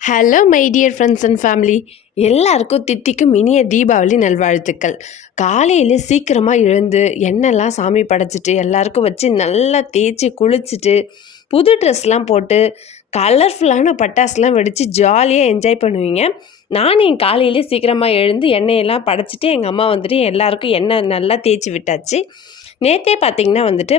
Hello my dear friends and family, எல்லாருக்கும் தித்திக்கும் இனிய தீபாவளி நல்வாழ்த்துக்கள். காலையில் சீக்கிரமாக எழுந்து எண்ணெய்லாம் சாமி படைச்சிட்டு எல்லாருக்கும் வச்சு நல்லா தேய்ச்சி குளிச்சுட்டு புது ட்ரெஸ்லாம் போட்டு கலர்ஃபுல்லான பட்டாசுலாம் வெடித்து ஜாலியாக என்ஜாய் பண்ணுவீங்க. நான் என் காலையிலே சீக்கிரமாக எழுந்து எண்ணெயெல்லாம் படைச்சிட்டு எங்கள் அம்மா வந்துட்டு எல்லாருக்கும் எண்ணெய் நல்லா தேய்ச்சி விட்டாச்சு. நேற்றே பார்த்திங்கன்னா வந்துட்டு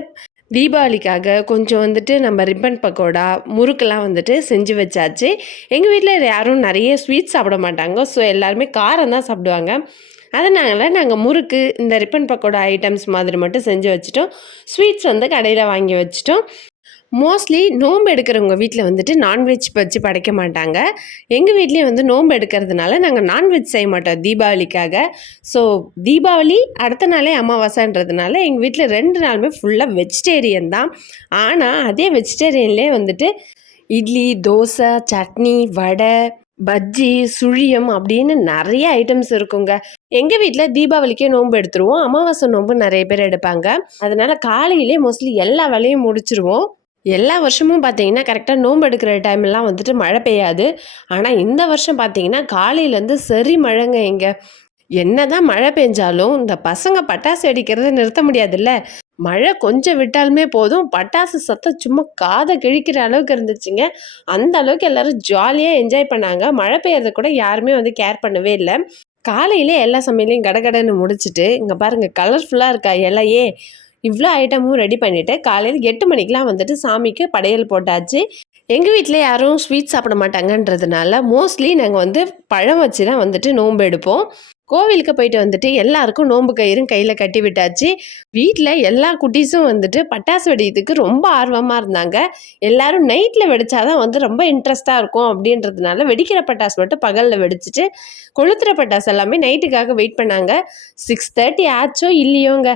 தீபாவளிக்காக கொஞ்சம் வந்துட்டு நம்ம ரிப்பன் பக்கோடா முறுக்கெல்லாம் வந்துட்டு செஞ்சு வச்சாச்சு. எங்கள் வீட்டில் யாரும் நிறைய ஸ்வீட் சாப்பிட மாட்டாங்க. ஸோ எல்லாருமே காரம் தான் சாப்பிடுவாங்க. அதனால நாங்கள் முறுக்கு இந்த ரிப்பன் பக்கோடா ஐட்டம்ஸ் மாதிரி மட்டும் செஞ்சு வச்சுட்டோம். ஸ்வீட்ஸ் வந்து கடையில் வாங்கி வச்சுட்டோம். மோஸ்ட்லி நோன்பு எடுக்கிறவங்க வீட்டில் வந்துட்டு நான்வெஜ் வச்சு படைக்க மாட்டாங்க. எங்கள் வீட்லேயும் வந்து நோன்பு எடுக்கிறதுனால நாங்கள் நான்வெஜ் செய்ய மாட்டோம் தீபாவளிக்காக. ஸோ தீபாவளி அடுத்த நாளே அமாவாசைன்றதுனால எங்கள் வீட்டில் 2 நாளுமே ஃபுல்லாக வெஜிடேரியன் தான். ஆனால் அதே வெஜிடேரியன்லேயே வந்துட்டு இட்லி, தோசை, சட்னி, வடை, பஜ்ஜி, சுழியம் அப்படின்னு நிறைய ஐட்டம்ஸ் இருக்குங்க. எங்கள் வீட்டில் தீபாவளிக்கே நோன்பு எடுத்துருவோம். அமாவாசை நோன்பு நிறைய பேர் எடுப்பாங்க. அதனால் காலையிலே மோஸ்ட்லி எல்லா வேலையும் முடிச்சிருவோம். எல்லா வருஷமும் பார்த்தீங்கன்னா கரெக்டாக நோன்பு எடுக்கிற டைம்லாம் வந்துட்டு மழை பெய்யாது. ஆனால் இந்த வருஷம் பார்த்தீங்கன்னா காலையிலேருந்து சரி மழைங்க. என்ன தான் மழை பெஞ்சாலும் இந்த பசங்க பட்டாசு வெடிக்கிறத நிறுத்த முடியாதுல்ல. மழை கொஞ்சம் விட்டாலுமே போதும், பட்டாசு சத்தம் சும்மா காதை கிழிக்கிற அளவுக்கு இருந்துச்சுங்க. அந்த அளவுக்கு எல்லோரும் ஜாலியாக என்ஜாய் பண்ணாங்க. மழை பெய்யறத கூட யாருமே வந்து கேர் பண்ணவே இல்லை. காலையிலே எல்லா சமையலையும் கடகடன்னு முடிச்சுட்டு இங்கே பாருங்கள் கலர்ஃபுல்லாக இருக்கா இலையே. இவ்வளோ ஐட்டமும் ரெடி பண்ணிவிட்டு காலையில் 8 மணிக்கெலாம் வந்துட்டு சாமிக்கு படையல் போட்டாச்சு. எங்கள் வீட்டில் யாரும் ஸ்வீட் சாப்பிட மாட்டாங்கன்றதுனால மோஸ்ட்லி நாங்கள் வந்து பழம் வச்சு தான் வந்துட்டு நோன்பு எடுப்போம். கோவிலுக்கு போயிட்டு வந்துட்டு எல்லாருக்கும் நோன்பு கயிறும் கையில் கட்டி விட்டாச்சு. வீட்டில் எல்லா குட்டீஸும் வந்துட்டு பட்டாசு வெடிக்கிறதுக்கு ரொம்ப ஆர்வமாக இருந்தாங்க. எல்லோரும் நைட்டில் வெடித்தாதான் வந்து ரொம்ப இன்ட்ரெஸ்ட்டாக இருக்கும் அப்படின்றதுனால வெடிக்கிற பட்டாசு மட்டும் பகலில் வெடிச்சிட்டு கொளுத்துற பட்டாசு எல்லாமே நைட்டுக்காக வெயிட் பண்ணாங்க. 6:30 ஆச்சோ இல்லையோங்க,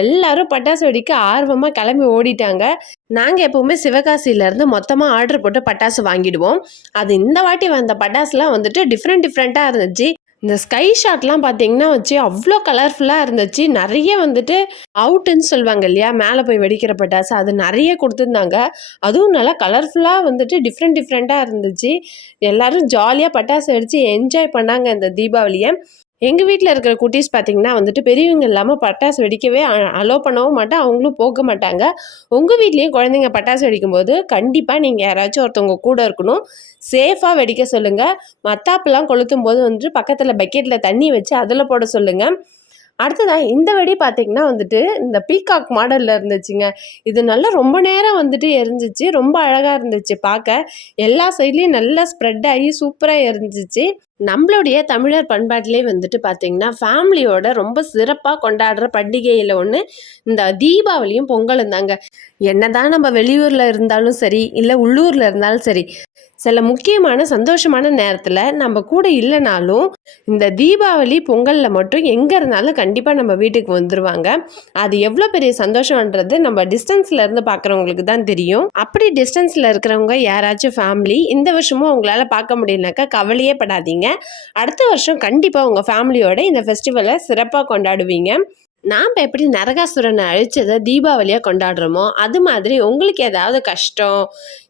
எல்லாரும் பட்டாசு வெடிக்க ஆர்வமாக கிளம்பி ஓடிட்டாங்க. நாங்கள் எப்போவுமே சிவகாசியிலேருந்து மொத்தமாக ஆர்டர் போட்டு பட்டாசு வாங்கிடுவோம். அது இந்த வாட்டி வந்த பட்டாசுலாம் வந்துட்டு டிஃப்ரெண்ட்டாக இருந்துச்சு. இந்த ஸ்கை ஷாட்லாம் பார்த்தீங்கன்னா வச்சு அவ்வளோ கலர்ஃபுல்லாக இருந்துச்சு. நிறைய வந்துட்டு அவுட்டுன்னு சொல்லுவாங்க இல்லையா, மேலே போய் வெடிக்கிற பட்டாசு, அது நிறைய கொடுத்துருந்தாங்க. அதுவும் நல்லா கலர்ஃபுல்லாக வந்துட்டு டிஃப்ரெண்ட்டாக இருந்துச்சு. எல்லோரும் ஜாலியாக பட்டாசு வெடித்து என்ஜாய் பண்ணாங்க இந்த தீபாவளியை. எங்கள் வீட்டில் இருக்கிற குட்டீஸ் பார்த்திங்கன்னா வந்துட்டு பெரியவங்க இல்லாமல் பட்டாசு வெடிக்கவே அலோவ் பண்ணவும் மாட்டேன், அவங்களும் போக மாட்டாங்க. உங்கள் வீட்லேயும் குழந்தைங்க பட்டாசு வெடிக்கும்போது கண்டிப்பாக நீங்கள் யாராச்சும் ஒருத்தவங்க கூட இருக்கணும். சேஃபாக வெடிக்க சொல்லுங்கள். மத்தாப்பெல்லாம் கொளுத்தும் போது வந்துட்டு பக்கத்தில் பக்கெட்டில் தண்ணி வச்சு அதில் போட சொல்லுங்கள். அடுத்ததான் இந்த வெடி பார்த்திங்கன்னா வந்துட்டு இந்த பீகாக் மாடலில் இருந்துச்சுங்க. இது நல்லா ரொம்ப நேரம் வந்துட்டு எரிஞ்சிச்சு. ரொம்ப அழகாக இருந்துச்சு பார்க்க. எல்லா சைட்லேயும் நல்லா ஸ்ப்ரெட் ஆகி சூப்பராக எரிஞ்சிச்சு. நம்மளுடைய தமிழர் பண்பாட்டிலே வந்துட்டு பார்த்திங்கன்னா ஃபேமிலியோட ரொம்ப சிறப்பாக கொண்டாடுற பண்டிகையில் ஒன்று இந்த தீபாவளியும் பொங்கலும் தாங்க. என்ன தான் நம்ம வெளியூரில் இருந்தாலும் சரி, இல்லை உள்ளூரில் இருந்தாலும் சரி, சில முக்கியமான சந்தோஷமான நேரத்தில் நம்ம கூட இல்லைனாலும் இந்த தீபாவளி பொங்கலில் மட்டும் எங்கே இருந்தாலும் கண்டிப்பாக நம்ம வீட்டுக்கு வந்துடுவாங்க. அது எவ்வளோ பெரிய சந்தோஷம்ன்றது நம்ம டிஸ்டன்ஸில் இருந்து பார்க்குறவங்களுக்கு தான் தெரியும். அப்படி டிஸ்டன்ஸில் இருக்கிறவங்க யாராச்சும் ஃபேமிலி இந்த வருஷமும் உங்களால் பார்க்க முடியலனாக்கா கவலையே படாதீங்க. அடுத்த வருஷம் கண்டிப்பாக உங்கள் ஃபேமிலியோட இந்த ஃபெஸ்டிவலை சிறப்பாக கொண்டாடுவீங்க. நாம் எப்படி நரகாசுரனை அழிச்சதை தீபாவளியாக கொண்டாடுறோமோ அது மாதிரி உங்களுக்கு ஏதாவது கஷ்டம்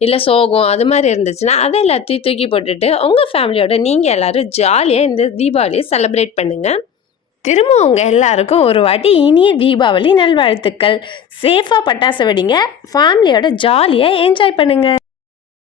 இல்லை சோகம் அது மாதிரி இருந்துச்சுன்னா அதை எல்லாத்தையும் தூக்கி போட்டுட்டு உங்கள் ஃபேமிலியோட நீங்கள் எல்லோரும் ஜாலியாக இந்த தீபாவளியை செலிப்ரேட் பண்ணுங்கள். திரும்ப உங்கள் எல்லாருக்கும் ஒரு வாட்டி இனிய தீபாவளி நல்வாழ்த்துக்கள். சேஃபாக பட்டாசு வெடிங்க, ஃபேமிலியோட ஜாலியாக என்ஜாய் பண்ணுங்கள்.